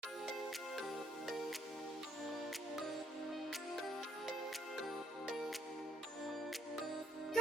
Good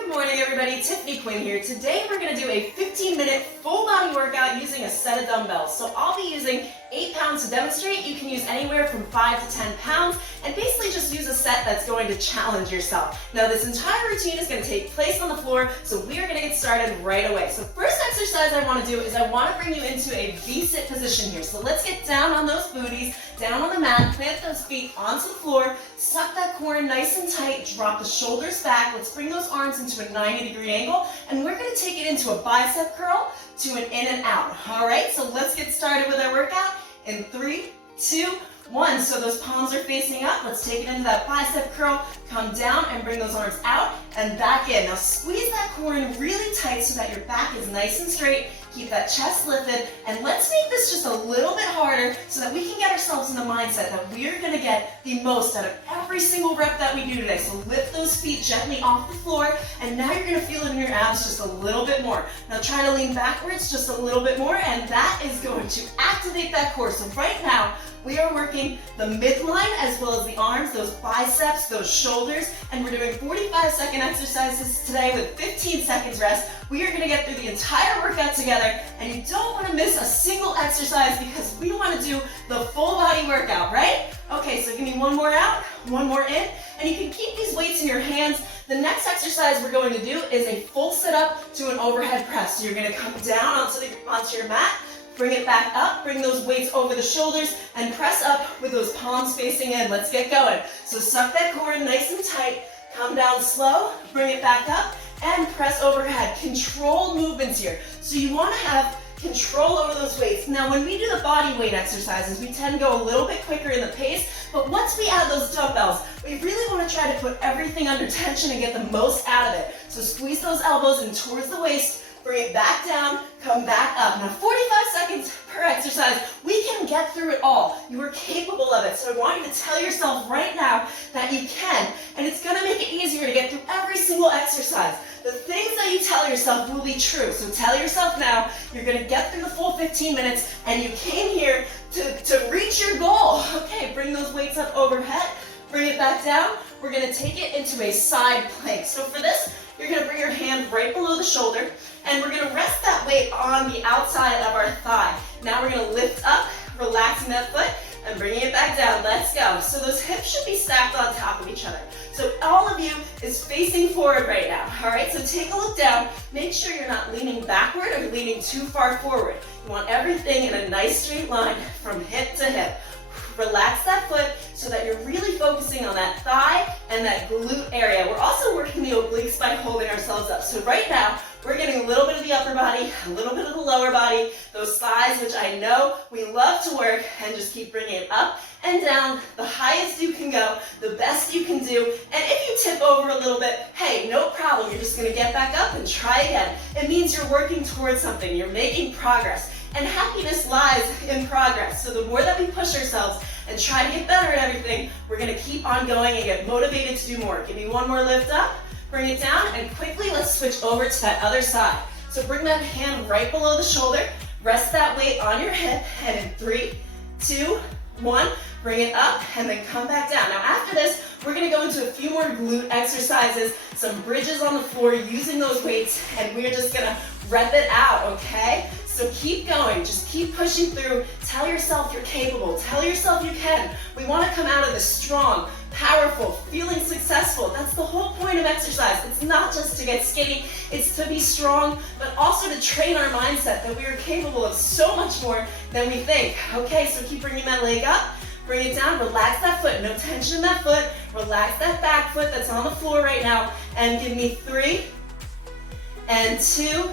morning, everybody. Tiffany Quinn here. Today we're going to do a 15-minute full body workout using a set of dumbbells. So I'll be using 8 pounds to demonstrate. You can use anywhere from 5 to 10 pounds and basically just use a set that's going to challenge yourself. Now this entire routine is going to take place on the floor, so we are going to get started right away. So first exercise I want to do is I want to bring you into a V-sit position here. So let's get down on those booties, down on the mat, plant those feet onto the floor, suck that core in nice and tight, drop the shoulders back. Let's bring those arms into a 90-degree angle, and we're going to take it into a bicep curl to an in and out. All right, so let's get started with our workout in 3, 2, 1. So those palms are facing up. Let's take it into that bicep curl, come down and bring those arms out and back in. Now squeeze that core in really tight so that your back is nice and straight. Keep that chest lifted, and let's make this just a little bit harder so that we can get ourselves in the mindset that we are going to get the most out of every single rep that we do today. So lift those feet gently off the floor, and now you're going to feel it in your abs just a little bit more. Now try to lean backwards just a little bit more, and that is going to activate that core. So right now, we are working the midline as well as the arms, those biceps, those shoulders, and we're doing 45-second exercises today with 15 seconds rest. We are going to get through the entire workout together, and you don't want to miss a single exercise because we want to do the full body workout, right? Okay, so give me one more out, one more in, and you can keep these weights in your hands. The next exercise we're going to do is a full sit-up to an overhead press. So you're going to come down onto your mat, bring it back up, bring those weights over the shoulders, and press up with those palms facing in. Let's get going. So suck that core in nice and tight, come down slow, bring it back up, and press overhead. Controlled movements here. So you want to have control over those weights. Now when we do the body weight exercises, we tend to go a little bit quicker in the pace, but once we add those dumbbells, we really want to try to put everything under tension and get the most out of it. So squeeze those elbows in towards the waist, bring it back down, come back up. Now 45 seconds per exercise, we can get through it all. You are capable of it. So I want you to tell yourself right now that you can, and it's going to make it easier to get through every single exercise. The things that you tell yourself will be true. So tell yourself now, you're going to get through the full 15 minutes, and you came here to reach your goal. Okay, bring those weights up overhead, bring it back down. We're going to take it into a side plank. So for this, you're going to bring your hand right below the shoulder, and we're going to rest that weight on the outside of our thigh. Now we're going to lift up, relaxing that foot, and bringing it back down. Let's go. So those hips should be stacked on top of each other. So all of you is facing forward right now. All right, so take a look down. Make sure you're not leaning backward or leaning too far forward. You want everything in a nice straight line from hip to hip. Relax that foot so that you're really focusing on that thigh and that glute area. We're also working the obliques by holding ourselves up. So right now, we're getting a little bit of the upper body, a little bit of the lower body, those thighs, which I know we love to work, and just keep bringing it up and down, the highest you can go, the best you can do. And if you tip over a little bit, hey, no problem. You're just going to get back up and try again. It means you're working towards something. You're making progress. And happiness lies in progress. So the more that we push ourselves and try to get better at everything, we're going to keep on going and get motivated to do more. Give me one more lift up, bring it down, and quickly let's switch over to that other side. So bring that hand right below the shoulder, rest that weight on your hip, and in 3, 2, 1, bring it up, and then come back down. Now after this, we're going to go into a few more glute exercises, some bridges on the floor using those weights, and we're just going to rep it out, okay? So keep going, just keep pushing through. Tell yourself you're capable, tell yourself you can. We want to come out of this strong, powerful, feeling successful. That's the whole point of exercise. It's not just to get skinny, it's to be strong, but also to train our mindset that we are capable of so much more than we think. Okay, so keep bringing that leg up, bring it down, relax that foot, no tension in that foot, relax that back foot that's on the floor right now, and give me 3, and 2,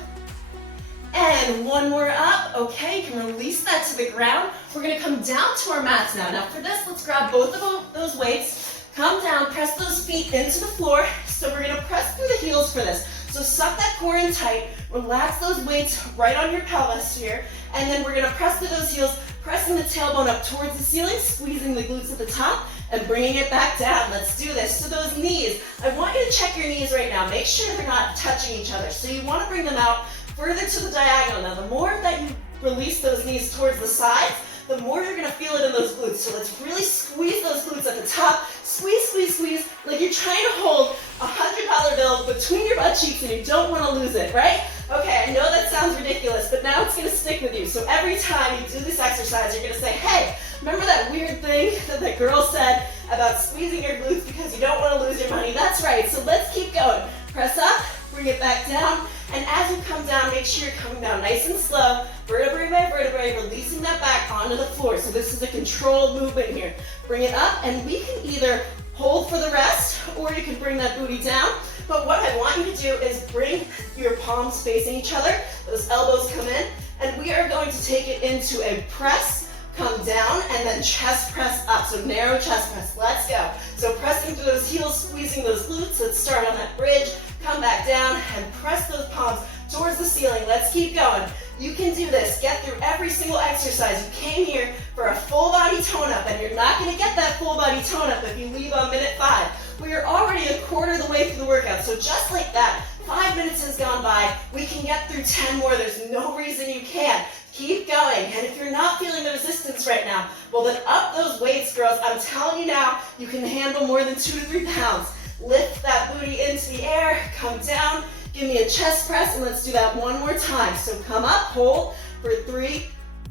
and one more up. Okay, you can release that to the ground. We're going to come down to our mats now. Now for this, let's grab both of those weights, come down, press those feet into the floor. So we're going to press through the heels for this. So suck that core in tight, relax those weights right on your pelvis here, and then we're going to press through those heels, pressing the tailbone up towards the ceiling, squeezing the glutes at the top, and bringing it back down. Let's do this. So those knees, I want you to check your knees right now. Make sure they're not touching each other. So you want to bring them out further to the diagonal. Now the more that you release those knees towards the sides, the more you're gonna feel it in those glutes. So let's really squeeze those glutes at the top. Squeeze, squeeze, squeeze, like you're trying to hold a $100 bill between your butt cheeks and you don't wanna lose it, right? Okay, I know that sounds ridiculous, but now it's gonna stick with you. So every time you do this exercise, you're gonna say, hey, remember that weird thing that the girl said about squeezing your glutes because you don't wanna lose your money? That's right, so let's keep going. Press up, bring it back down, and as you come down, make sure you're coming down nice and slow, vertebrae by vertebrae, releasing that back onto the floor. So this is a controlled movement here. Bring it up, and we can either hold for the rest, or you can bring that booty down. But what I want you to do is bring your palms facing each other, those elbows come in, and we are going to take it into a press, come down, and then chest press up. So narrow chest press, let's go. So pressing through those heels, squeezing those glutes. Let's start on that bridge, come back down, and press those palms towards the ceiling. Let's keep going. You can do this. Get through every single exercise. You came here for a full body tone up, and you're not gonna get that full body tone up if you leave on minute 5. We are already a quarter of the way through the workout, so just like that, 5 minutes has gone by, we can get through 10 more. There's no reason you can't. Keep going, and if you're not feeling the resistance right now, well then up those weights, girls. I'm telling you now, you can handle more than 2 to 3 pounds. Lift that booty into the air, come down, give me a chest press, and let's do that one more time. So come up, hold for 3,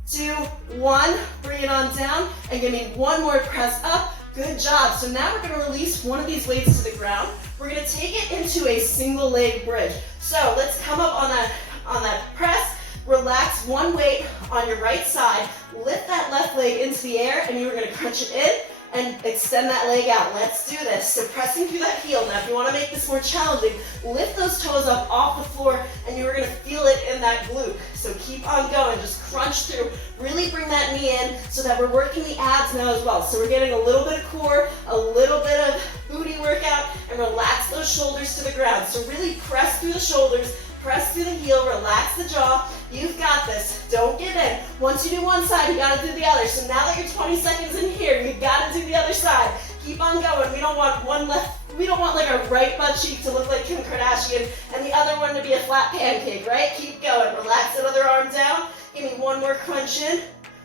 2, 1, bring it on down, and give me one more press up. Good job. So now we're gonna release one of these weights to the ground. We're gonna take it into a single leg bridge. So let's come up on that press, relax one weight on your right side, lift that left leg into the air, and you're gonna crunch it in and extend that leg out. Let's do this. So pressing through that heel. Now if you wanna make this more challenging, lift those toes up off the floor and you're gonna feel it in that glute. So keep on going, just crunch through. Really bring that knee in so that we're working the abs now as well. So we're getting a little bit of core, a little bit of booty workout, and relax those shoulders to the ground. So really press through the shoulders, press through the heel, relax the jaw. You've got this. Don't give in. Once you do one side, you gotta do the other. So now that you're 20 seconds in here, you gotta do the other side. Keep on going. We don't want like our right butt cheek to look like Kim Kardashian and the other one to be a flat pancake, right? Keep going. Relax that other arm down. Give me one more crunch in,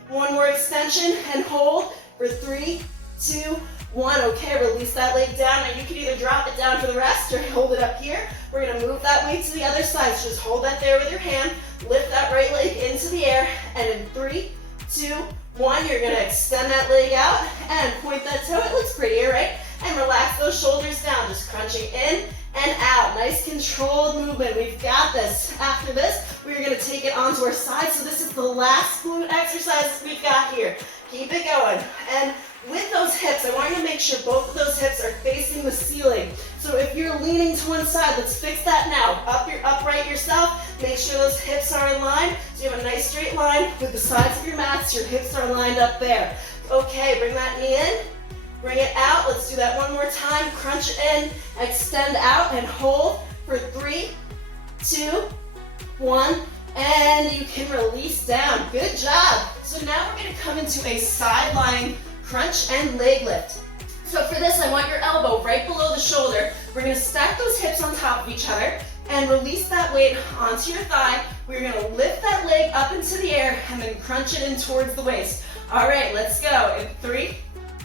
one more extension, and hold for 3, 2, 1. Okay, release that leg down. Now you can either drop it down for the rest or hold it up here. We're gonna move that weight to the other side. So just hold that there with your hand. Lift that right leg into the air. And in 3, 2, 1, you're gonna extend that leg out and point that toe. It looks prettier, right? And relax those shoulders down. Just crunching in and out. Nice controlled movement. We've got this. After this, we're gonna take it onto our side. So this is the last glute exercise we've got here. Keep it going. And with those hips, I want you to make sure both of those hips are facing the ceiling. So if you're leaning to one side, let's fix that now. Upright yourself. Make sure those hips are in line. So you have a nice straight line with the sides of your mats. Your hips are lined up there. Okay, bring that knee in. Bring it out. Let's do that one more time. Crunch it in, extend out, and hold for 3, 2, 1. And you can release down. Good job. So now we're going to come into a side lying crunch and leg lift. So for this, I want your elbow right below the shoulder. We're gonna stack those hips on top of each other and release that weight onto your thigh. We're gonna lift that leg up into the air and then crunch it in towards the waist. All right, let's go. In 3,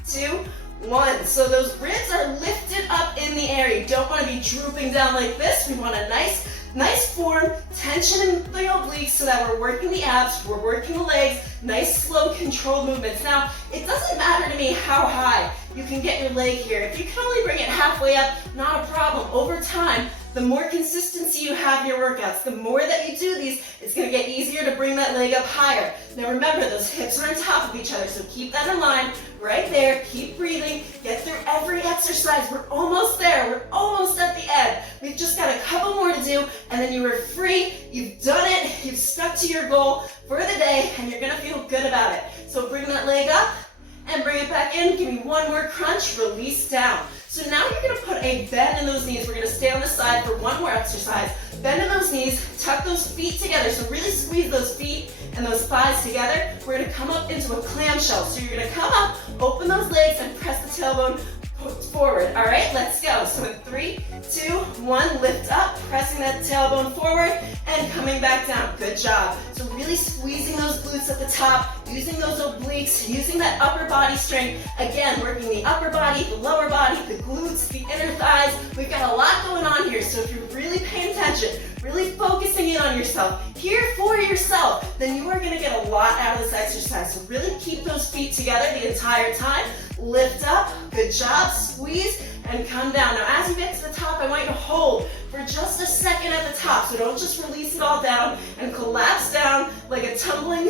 2, 1. So those ribs are lifted up in the air. You don't wanna be drooping down like this. We want a nice form, tension in the obliques so that we're working the abs, we're working the legs, nice slow controlled movements. Now, it doesn't matter to me how high you can get your leg here. If you can only bring it halfway up, not a problem. Over time, the more consistency you have in your workouts, the more that you do these, it's gonna get easier to bring that leg up higher. Now remember, those hips are on top of each other, so keep that in line, right there, keep breathing, get through every exercise. We're almost there, we're almost at the end. We've just got a couple more to do, and then you are free, you've done it, you've stuck to your goal for the day, and you're gonna feel good about it. So bring that leg up, and bring it back in, give me one more crunch, release down. So now you're gonna put a bend in those knees. We're gonna stay on the side for one more exercise. Bend in those knees, tuck those feet together. So really squeeze those feet and those thighs together. We're gonna come up into a clamshell. So you're gonna come up, open those legs, and press the tailbone forward. All right, let's go. So in 3, 2, 1, lift up, pressing that tailbone forward, and coming back down. Good job. So really squeezing those glutes at the top, using those obliques, using that upper body strength. Again, working the upper body, the lower body, the glutes, the inner thighs. We've got a lot going on here, so if you're really paying attention, really focusing in on yourself, here for yourself, then you are gonna get a lot out of this exercise. So really keep those feet together the entire time. Lift up, good job, squeeze, and come down. Now as you get to the top, I want you to hold for just a second at the top. So don't just release it all down and collapse down like a tumbling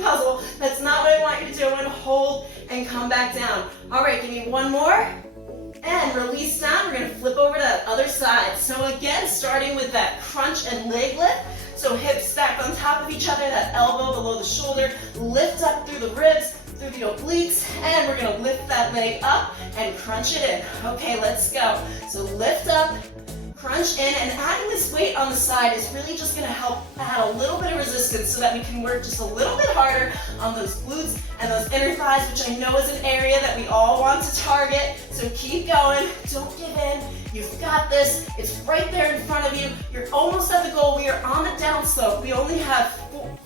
puzzle. That's not what I want you to do. I want to hold and come back down. All right, give me one more. And release down. We're gonna flip over to that other side. So again, starting with that crunch and leg lift. So hips stacked on top of each other, that elbow below the shoulder, lift up through the ribs, through the obliques, and we're gonna lift that leg up and crunch it in. Okay, let's go. So lift up, crunch in, and adding this weight on the side is really just gonna help add a little bit of resistance so that we can work just a little bit harder on those glutes and those inner thighs, which I know is an area that we all want to target. So keep going, don't give in. You've got this, it's right there in front of you. You're almost at the goal. We are on the down slope. We only have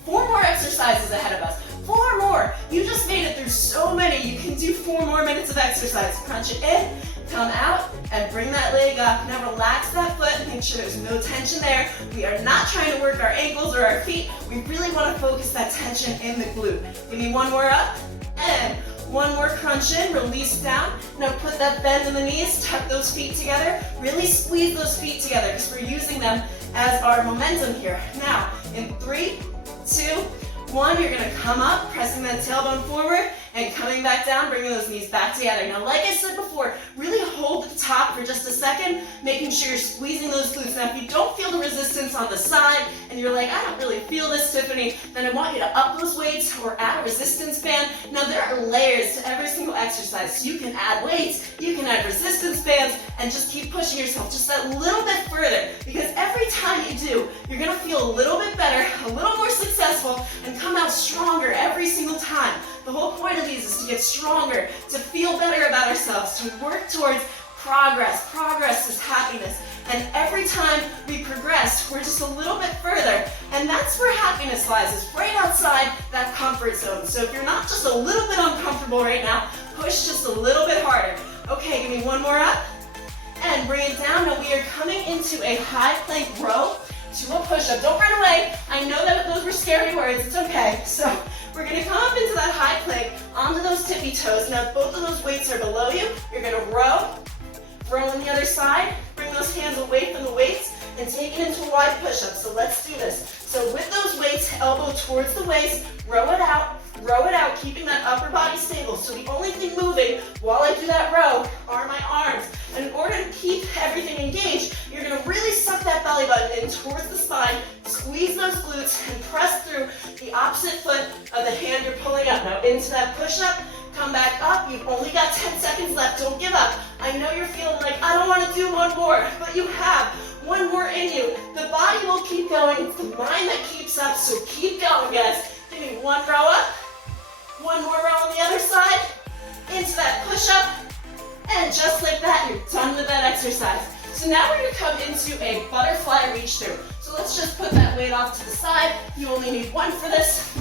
four more exercises ahead of us. 4 more. You just made it through so many. You can do 4 more minutes of exercise. Crunch it in, come out, and bring that leg up. Now relax that foot, make sure there's no tension there. We are not trying to work our ankles or our feet. We really want to focus that tension in the glute. Give me one more up, and one more crunch in, release down. Now put that bend in the knees, tuck those feet together. Really squeeze those feet together because we're using them as our momentum here. Now, in 3, 2, 1, you're gonna come up, pressing that tailbone forward, and coming back down, bringing those knees back together. Now, like I said before, really hold at the top for just a second, making sure you're squeezing those glutes. Now, if you don't feel the resistance on the side, and you're like, I don't really feel this, Tiffany, then I want you to up those weights or add a resistance band. Now, there are layers to every single exercise. So you can add weights, you can add resistance bands, and just keep pushing yourself just that little bit further, because every time you do, you're gonna feel a little bit better, a little more successful, and come out stronger every single time. The whole point of these is to get stronger, to feel better about ourselves, to work towards progress. Progress is happiness. And every time we progress, we're just a little bit further. And that's where happiness lies, is right outside that comfort zone. So if you're not just a little bit uncomfortable right now, push just a little bit harder. Okay, give me one more up. And bring it down. Now we are coming into a high plank row to a push-up. Don't run away. I know that those were scary words. It's okay. So we're going to come up into that high plank, onto those tippy toes. Now both of those weights are below you. You're going to row on the other side. Bring those hands away from the weights and take it into a wide push-up. So let's do this. So with those weights, elbow towards the waist, row it out, keeping that upper body stable. So the only thing moving while I do that row are my arms. And in order to keep everything engaged, you're gonna really suck that belly button in towards the spine, squeeze those glutes, and press through the opposite foot of the hand you're pulling up. Now into that push-up, come back up. You've only got 10 seconds left. Don't give up. I know you're feeling like, I don't want to do one more, but you have one more in you. The body will keep going. It's the mind that keeps up, so keep going, guys. Give me one row up, one more row on the other side, into that push-up, and just like that, you're done with that exercise. So now we're going to come into a butterfly reach through. So let's just put that weight off to the side. You only need one for this.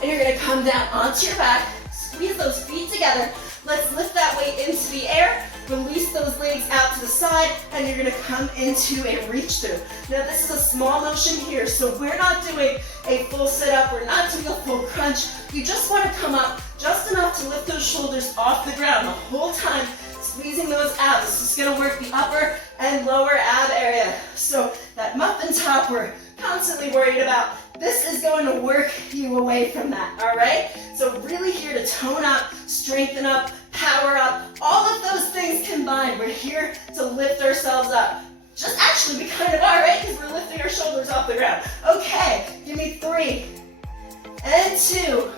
And you're going to come down onto your back, squeeze those feet together. Let's lift that weight into the air, release those legs out to the side, and you're gonna come into a reach through. Now this is a small motion here, so we're not doing a full sit up, we're not doing a full crunch. You just wanna come up just enough to lift those shoulders off the ground the whole time, squeezing those abs. This is gonna work the upper and lower ab area. So that muffin top we're constantly worried about, this is going to work you away from that, all right? So really here to tone up, strengthen up, power up, all of those things combined. We're here to lift ourselves up. Just actually we kind of are, right? Because we're lifting our shoulders off the ground. Okay, give me 3 and 2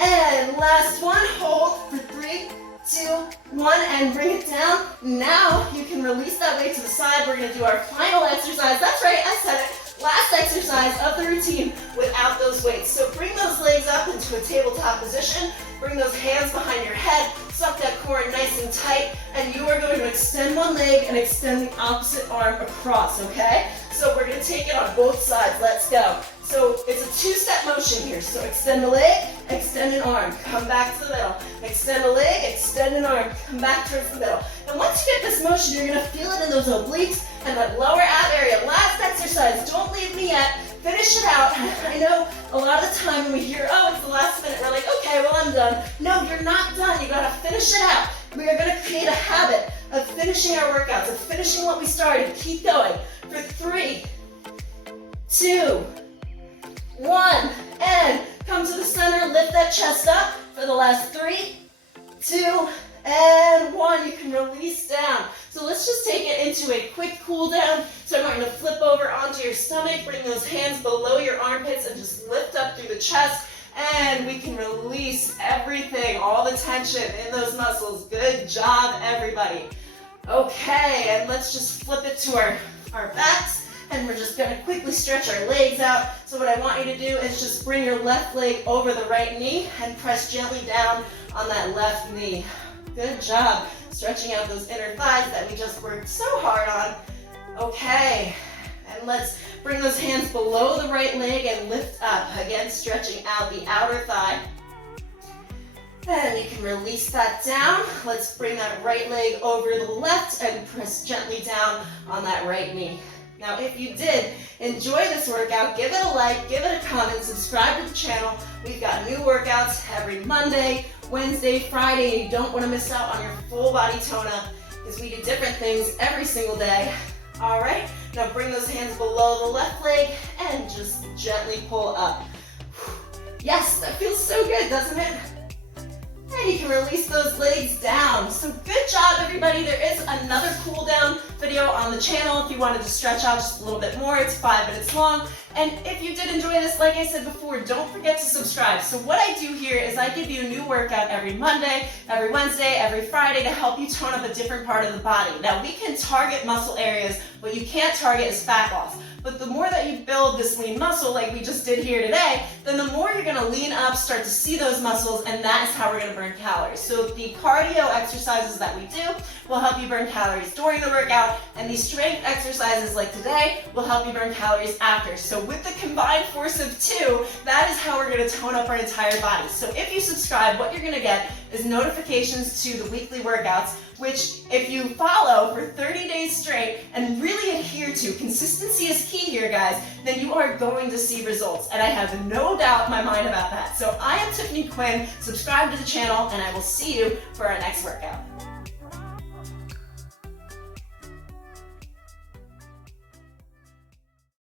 and last one. Hold for 3, 2, 1, and bring it down. Now you can release that weight to the side. We're gonna do our final exercise. That's right, I said it. Last exercise of the routine without those weights. So bring those legs up into a tabletop position. Bring those hands behind your head. Suck that core nice and tight. And you are going to extend one leg and extend the opposite arm across, okay? So we're gonna take it on both sides. Let's go. So it's a two-step motion here. So extend the leg, extend an arm, come back to the middle. Extend a leg, extend an arm, come back towards the middle. And once you get this motion, you're gonna feel it in those obliques and that lower ab area. Last exercise, don't leave me yet. Finish it out. I know a lot of the time when we hear, oh, it's the last minute, we're like, okay, well, I'm done. No, you're not done. You gotta finish it out. We are gonna create a habit of finishing our workouts, of finishing what we started. Keep going for 3, 2, 1, and come to the center, lift that chest up for the last 3, 2, and 1. You can release down. So let's just take it into a quick cool down. So I'm going to flip over onto your stomach, bring those hands below your armpits and just lift up through the chest. And we can release everything, all the tension in those muscles. Good job, everybody. Okay, and let's just flip it to our backs. And we're just gonna quickly stretch our legs out. So what I want you to do is just bring your left leg over the right knee and press gently down on that left knee. Good job. Stretching out those inner thighs that we just worked so hard on. Okay, and let's bring those hands below the right leg and lift up. Again, stretching out the outer thigh. And you can release that down. Let's bring that right leg over the left and press gently down on that right knee. Now, if you did enjoy this workout, give it a like, give it a comment, subscribe to the channel. We've got new workouts every Monday, Wednesday, Friday, and you don't want to miss out on your full body tone-up because we do different things every single day. All right, now bring those hands below the left leg and just gently pull up. Yes, that feels so good, doesn't it? And you can release those legs down. So good job, everybody. There is another cool down video on the channel if you wanted to stretch out just a little bit more. It's 5 minutes long. And if you did enjoy this, like I said before, don't forget to subscribe. So what I do here is I give you a new workout every Monday, every Wednesday, every Friday to help you tone up a different part of the body. Now, we can target muscle areas, but you can't target is fat loss. But the more that you build this lean muscle like we just did here today, then the more you're gonna lean up, start to see those muscles, and that is how we're gonna burn calories. So the cardio exercises that we do will help you burn calories during the workout, and these strength exercises like today will help you burn calories after. So with the combined force of 2, that is how we're gonna tone up our entire body. So if you subscribe, what you're gonna get is notifications to the weekly workouts, which if you follow for 30 days straight and really adhere to, consistency is key here, guys, then you are going to see results. And I have no doubt in my mind about that. So I am Tiffany Quinn, subscribe to the channel, and I will see you for our next workout.